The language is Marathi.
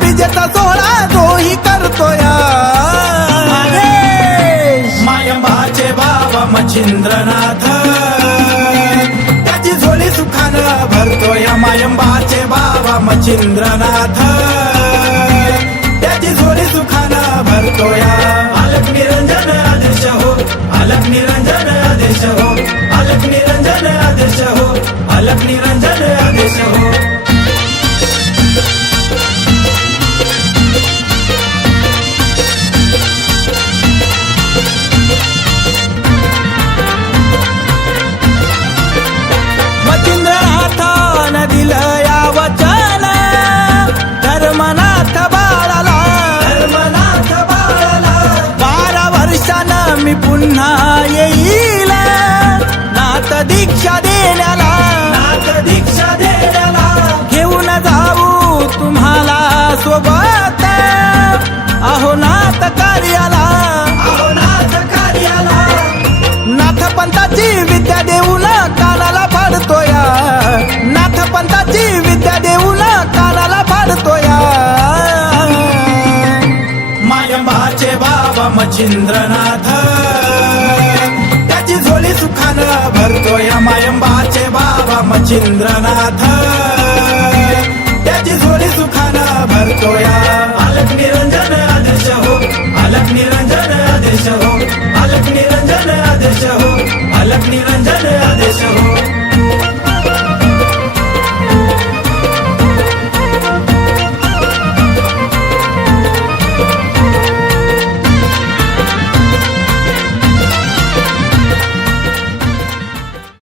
विजेता सोहळा तोही करतोय मायंबाचे बाबा मच्छिंद्रनाथ त्याची झोली सुखानं भरतोय मायंबाचे बाबा मच्छिंद्रनाथ त्याची झोली सुखानं भरतोय अलक निरंजन आदेश हो अलक निरंजन आदेश हो अलक निरंजन आदेश हो अलक निरंजन आदेश हो मच्छिंद्रनाथान दिलं या वचन धर्मनाथ बाळाला 12 वर्षानं मी पुन्हा येईल नाथ दीक्षा देण्याला घेऊन जाऊ तुम्हाला सोबत अहो नाथ कार्याला नाथ पंथाची विद्या देऊन कानाला फाडतोय नाथ पंथाची विद्या देऊन कानाला फाडतोय मायंबाचे बाबा मच्छिंद्रनाथ त्याची झोली सुखानं भरतोय मायंबाचे बाबा मच्छिंद्रनाथ